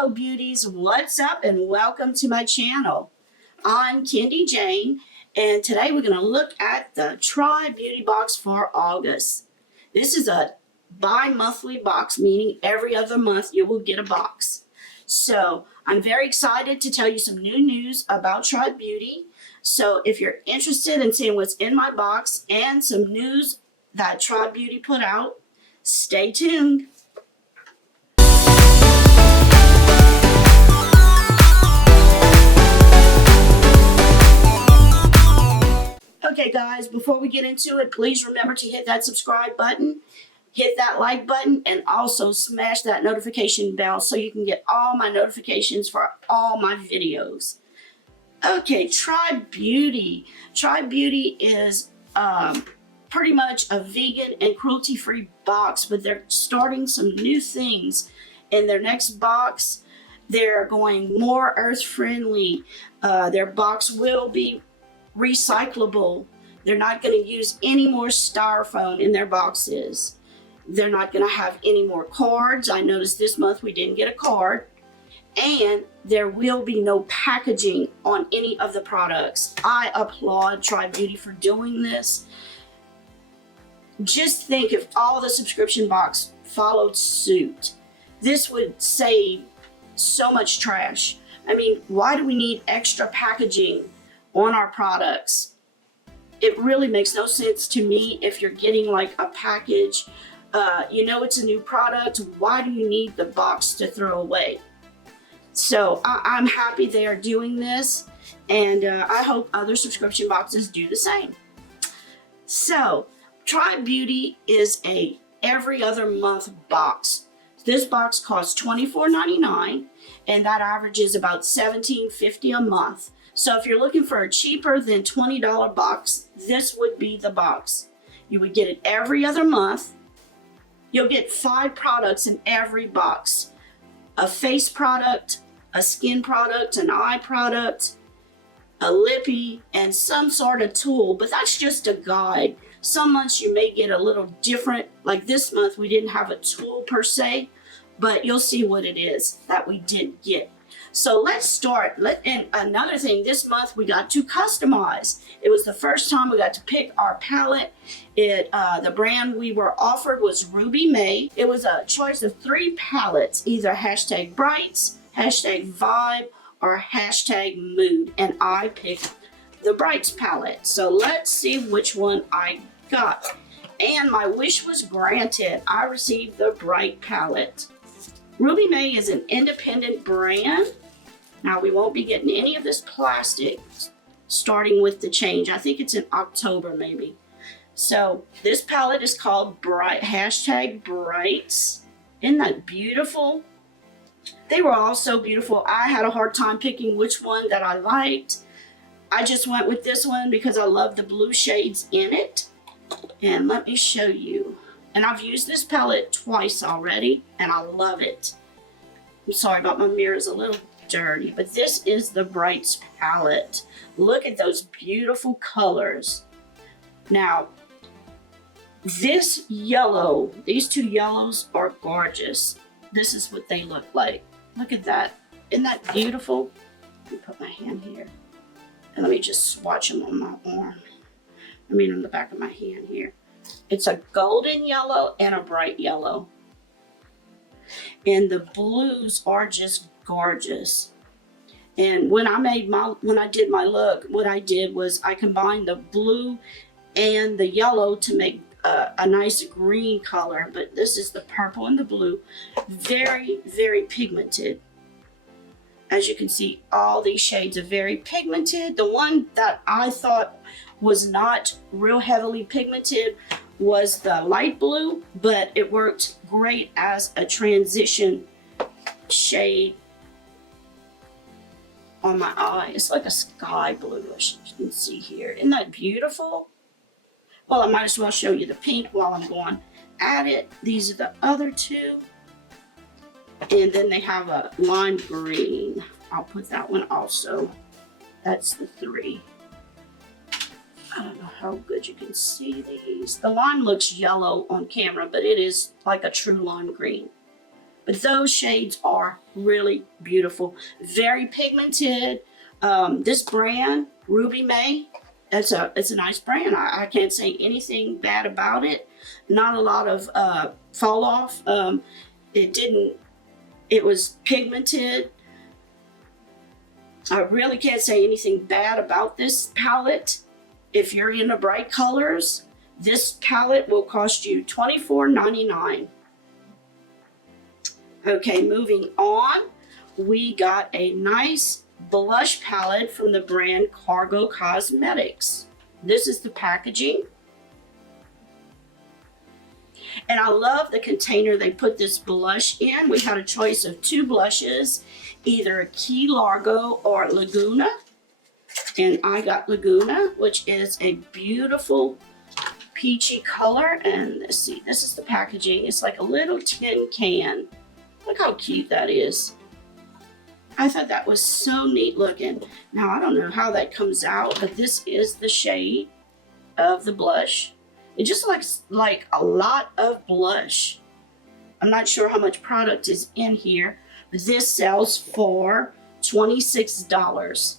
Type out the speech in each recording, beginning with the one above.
Hello beauties, what's up and welcome to my channel. I'm Kendi Jane and today we're going to look at the Try Beauty box for August. This is a bi-monthly box, meaning every other month you will get a box. So I'm very excited to tell you some new news about Try Beauty. So if you're interested in seeing what's in my box and some news that Try Beauty put out, stay tuned. Okay guys, before we get into it, please remember to hit that subscribe button, hit that like button, and also smash that notification bell so you can get all my notifications for all my videos. Okay, Try Beauty. Try Beauty is pretty much a vegan and cruelty-free box, but they're starting some new things in their next box. They're going more earth-friendly. Their box will be recyclable. They're not going to use any more styrofoam in their boxes. They're not going to have any more cards. I noticed this month we didn't get a card. And there will be no packaging on any of the products. I applaud Try Beauty for doing this. Just think if all the subscription box followed suit, this would save so much trash. I mean, why do we need extra packaging on our products? It really makes no sense to me. If you're getting like a package, you know it's a new product, why do you need the box to throw away? So I'm happy they are doing this, and I hope other subscription boxes do the same. So Try Beauty is a every other month box. This box costs $24.99 and that averages about $17.50 a month. So if you're looking for a cheaper than $20 box, this would be the box. You would get it every other month. You'll get 5 products in every box. A face product, a skin product, an eye product, a lippy, and some sort of tool, but that's just a guide. Some months you may get a little different, like this month we didn't have a tool per se, but you'll see what it is that we did get. So let's start. And another thing, this month we got to customize. It was the first time we got to pick our palette. The brand we were offered was Ruby May. It was a choice of 3 palettes, either hashtag brights, hashtag vibe, or hashtag mood. And I picked the brights palette. So let's see which one I got. And my wish was granted. I received the bright palette. Ruby May is an independent brand. Now we won't be getting any of this plastic starting with the change. I think it's in October maybe. So this palette is called hashtag brights. Isn't that beautiful? They were all so beautiful. I had a hard time picking which one that I liked. I just went with this one because I love the blue shades in it. And let me show you. And I've used this palette twice already, and I love it. I'm sorry about my mirror, is a little dirty, but this is the Brights palette. Look at those beautiful colors. Now, this yellow, these 2 yellows are gorgeous. This is what they look like. Look at that. Isn't that beautiful? Let me put my hand here. And let me just swatch them on my arm. I mean on the back of my hand here. It's a golden yellow and a bright yellow. And the blues are just gorgeous. And when I did my look, what I did was I combined the blue and the yellow to make a nice green color. But this is the purple and the blue. Very, very pigmented. As you can see, all these shades are very pigmented. The one that I thought was not real heavily pigmented was the light blue, but it worked great as a transition shade on my eye. It's like a sky blue, as you can see here. Isn't that beautiful? Well, I might as well show you the pink while I'm going at it. These are the other 2. And then they have a lime green. I'll put that one also. That's the 3. I don't know how good you can see these. The lime looks yellow on camera, but it is like a true lime green. But those shades are really beautiful, very pigmented. This brand, Ruby May, it's a nice brand. I can't say anything bad about it. Not a lot of fall off. It was pigmented. I really can't say anything bad about this palette. If you're into bright colors, this palette will cost you $24.99. Okay, moving on, we got a nice blush palette from the brand Cargo Cosmetics. This is the packaging. And I love the container they put this blush in. We had a choice of 2 blushes, either Key Largo or Laguna. And I got Laguna, which is a beautiful peachy color. And let's see, this is the packaging. It's like a little tin can. Look how cute that is. I thought that was so neat looking. Now, I don't know how that comes out, but this is the shade of the blush. It just looks like a lot of blush. I'm not sure how much product is in here, but this sells for $26.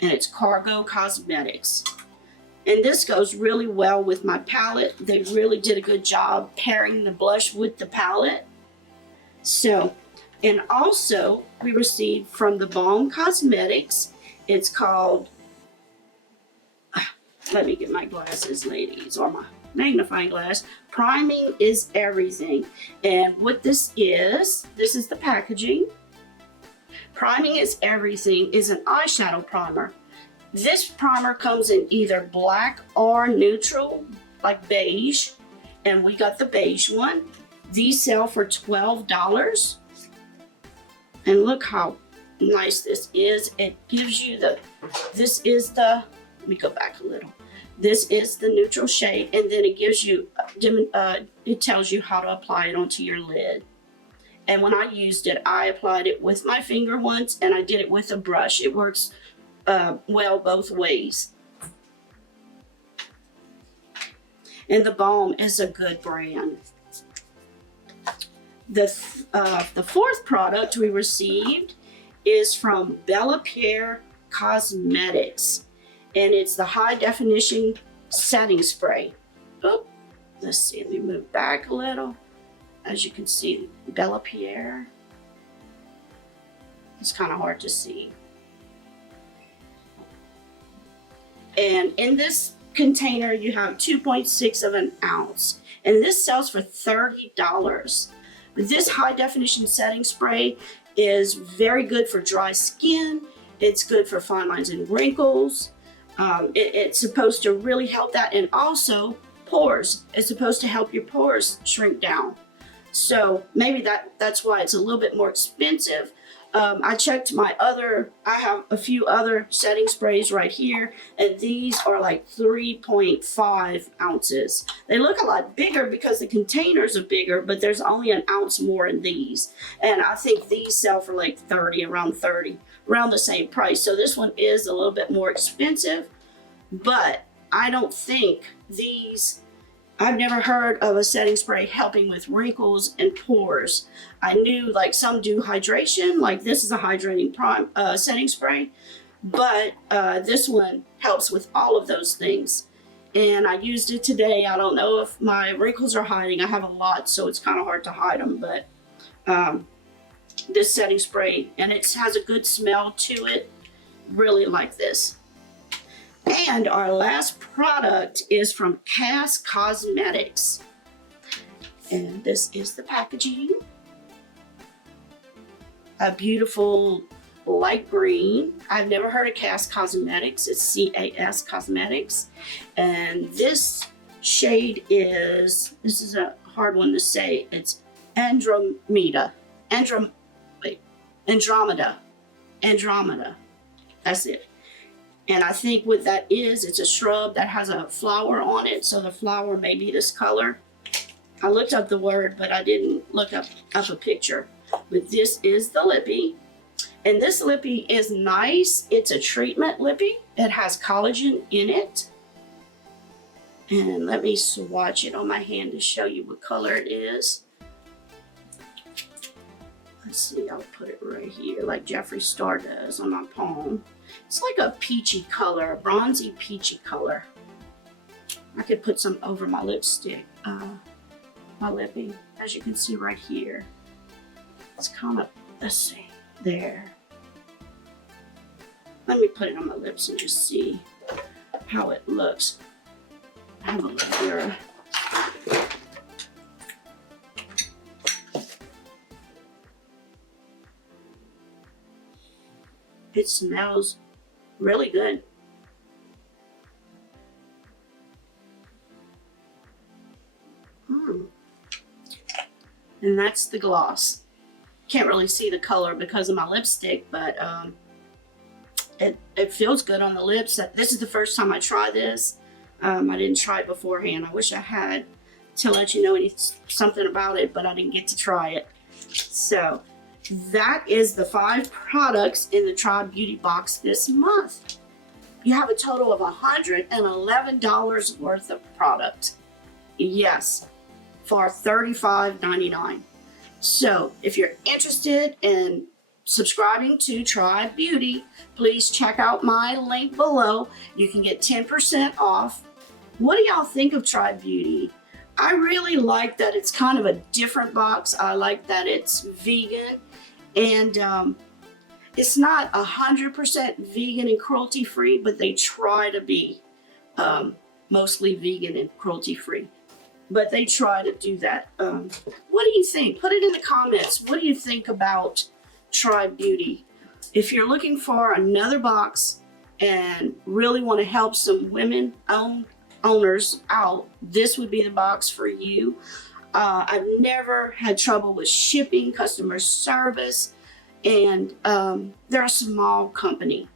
And it's Cargo Cosmetics. And this goes really well with my palette. They really did a good job pairing the blush with the palette. So, and also we received from the Balm Cosmetics, it's called, let me get my glasses, ladies, or my magnifying glass. Priming is Everything. And what this is the packaging. Priming is Everything is an eyeshadow primer. This primer comes in either black or neutral, like beige, and we got the beige one. These sell for $12. And look how nice this is. It gives you let me go back a little. This is the neutral shade, and then it gives you, it tells you how to apply it onto your lid. And when I used it, I applied it with my finger once, and I did it with a brush. It works well both ways. And the Balm is a good brand. The fourth product we received is from Bellapierre Cosmetics, and it's the high definition setting spray. Oh, let's see, let me move back a little. As you can see, Bellapierre. It's kind of hard to see. And in this container, you have 2.6 of an ounce. And this sells for $30. But this high definition setting spray is very good for dry skin. It's good for fine lines and wrinkles. It's supposed to really help that. And also pores. It's supposed to help your pores shrink down. So maybe that's why it's a little bit more expensive. I checked I have a few other setting sprays right here, and these are like 3.5 ounces. They look a lot bigger because the containers are bigger, but there's only an ounce more in these. And I think these sell for like around the same price. So this one is a little bit more expensive, but I don't think I've never heard of a setting spray helping with wrinkles and pores. I knew like some do hydration, like this is a hydrating setting spray, but this one helps with all of those things. And I used it today. I don't know if my wrinkles are hiding. I have a lot, so it's kind of hard to hide them, but this setting spray, and it has a good smell to it. Really like this. And our last product is from Cass Cosmetics. And this is the packaging. A beautiful light green. I've never heard of Cass Cosmetics. It's C-A-S Cosmetics. And this shade this is a hard one to say. It's Andromeda. Andromeda. That's it. And I think what that is, it's a shrub that has a flower on it. So the flower may be this color. I looked up the word, but I didn't look up a picture. But this is the lippy. And this lippy is nice. It's a treatment lippy. It has collagen in it. And let me swatch it on my hand to show you what color it is. Let's see, I'll put it right here like Jeffree Star does on my palm. It's like a peachy color, a bronzy peachy color. I could put some over my lipstick, my lipping, as you can see right here. It's kind of, let's see, there. Let me put it on my lips and just see how it looks. I have a little mirror. It smells really good. And that's the gloss. Can't really see the color because of my lipstick, but it feels good on the lips. This is the first time I try this. I didn't try it beforehand. I wish I had to let you know something about it, but I didn't get to try it. So that is the 5 products in the Tribe Beauty box this month. You have a total of $111 worth of product. Yes, for $35.99. So if you're interested in subscribing to Tribe Beauty, please check out my link below. You can get 10% off. What do y'all think of Tribe Beauty? I really like that it's kind of a different box. I like that it's vegan, and it's not 100% vegan and cruelty free, but they try to be mostly vegan and cruelty free. But they try to do that. What do you think? Put it in the comments. What do you think about Tribe Beauty? If you're looking for another box and really want to help some women owners out, this would be the box for you. I've never had trouble with shipping, customer service, and they're a small company.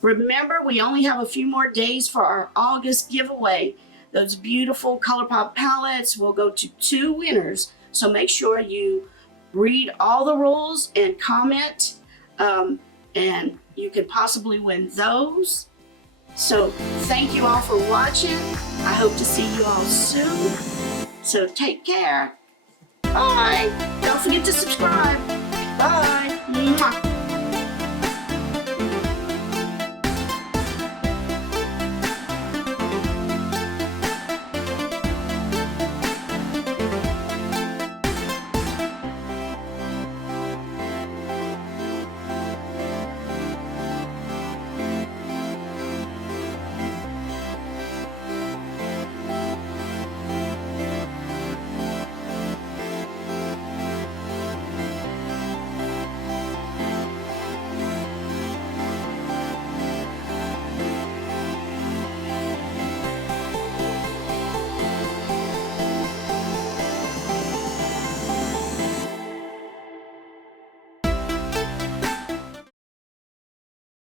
Remember, we only have a few more days for our August giveaway. Those beautiful Colourpop palettes will go to 2 winners. So make sure you read all the rules and comment, and you could possibly win those. So thank you all for watching. I hope to see you all soon. So take care. Bye. Don't forget to subscribe.